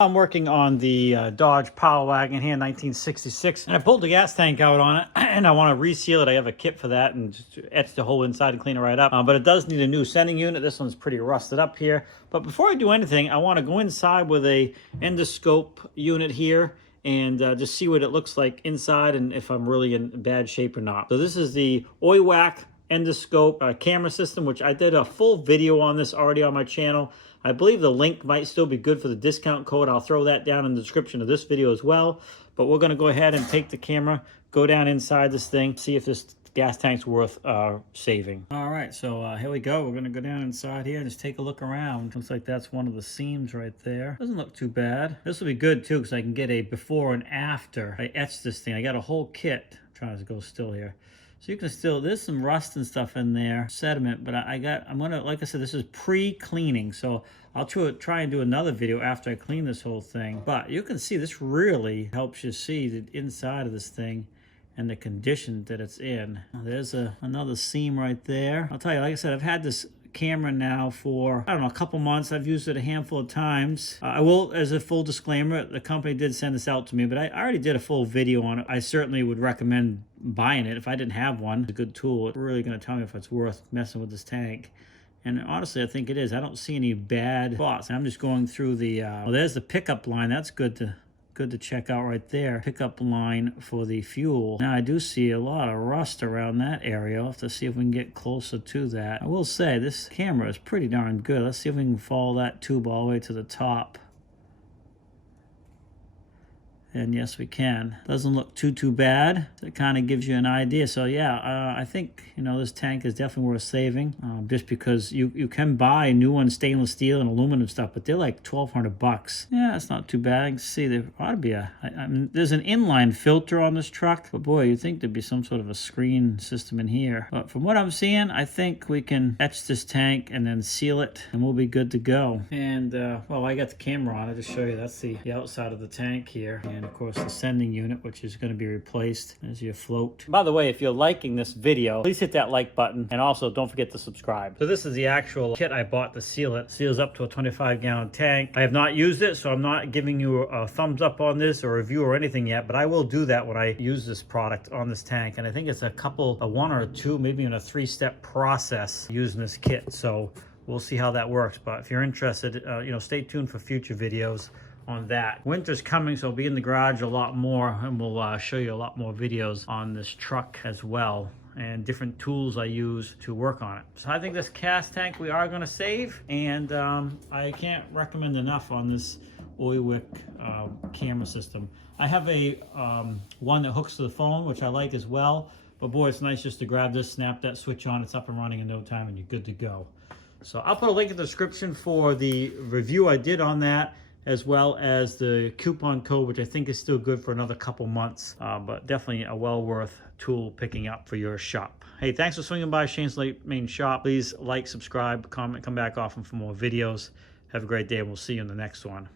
I'm working on the Dodge Power Wagon here, 1966, and I pulled the gas tank out on it, and I want to reseal it. I have a kit for that, and just etch the whole inside and clean it right up. But it does need a new sending unit. This one's pretty rusted up here. But before I do anything, I want to go inside with a endoscope unit here and just see what it looks like inside and if I'm really in bad shape or not. So this is the Oiiwak Endoscope camera system, which I did a full video on this already on my channel. I believe the link might still be good for the discount code. I'll throw that down in the description of this video as well. But we're going to go ahead and take the camera, go down inside this thing, see if this gas tank's worth saving. All right, so here we go. We're going to go down inside here and just take a look around. Looks like that's one of the seams right there. Doesn't look too bad. This will be good too because I can get a before and after. I etched this thing. I got a whole kit. I'm trying to go still here. So you can still, there's some rust and stuff in there, sediment, but I'm gonna, like I said, this is pre-cleaning. So I'll try and do another video after I clean this whole thing. But you can see this really helps you see the inside of this thing and the condition that it's in. There's another seam right there. I'll tell you, like I said, I've had this camera now for, I don't know, a couple months. I've used it a handful of times. I will, as a full disclaimer, the company did send this out to me, but I already did a full video on it. I certainly would recommend buying it if I didn't have one. It's a good tool. It's really going to tell me if it's worth messing with this tank. And honestly, I think it is. I don't see any bad spots. I'm just going through the, well, there's the pickup line. That's good to check out right there. Pickup line for the fuel. Now I do see a lot of rust around that area. I'll have to see if we can get closer to that. I will say this camera is pretty darn good. Let's see if we can follow that tube all the way to the top. And yes, we can. Doesn't look too bad. It kind of gives you an idea. So yeah, I think, you know, this tank is definitely worth saving. Just because you can buy new ones, stainless steel and aluminum stuff, but they're like $1,200. Yeah, that's not too bad. I can see there ought to be I mean, there's an inline filter on this truck, but boy, you'd think there'd be some sort of a screen system in here. But from what I'm seeing, I think we can etch this tank and then seal it, and we'll be good to go. And well, I got the camera on. I'll just show you. That's the outside of the tank here. And of course the sending unit, which is going to be replaced as you float. By the way, if you're liking this video, please hit that like button, and also don't forget to subscribe. So this is the actual kit I bought to seal it. Seals up to a 25-gallon tank. I have not used it, so I'm not giving you a thumbs up on this or review or anything yet, but I will do that when I use this product on this tank. And I think it's a one or two, maybe even a 3-step process using this kit. So we'll see how that works. But if you're interested, you know, stay tuned for future videos on that. Winter's coming, so I'll be in the garage a lot more, and we'll show you a lot more videos on this truck as well, and different tools I use to work on it. So I think this gas tank we are going to save, and I can't recommend enough on this Oiiwak camera system. I have a one that hooks to the phone, which I like as well, but boy, it's nice just to grab this, snap that switch on, it's up and running in no time, and you're good to go. So I'll put a link in the description for the review I did on that, as well as the coupon code, which I think is still good for another couple months, but definitely a well worth tool picking up for your shop. Hey, thanks for swinging by Shane's Late Main Shop. Please like, subscribe, comment, come back often for more videos. Have a great day, and we'll see you in the next one.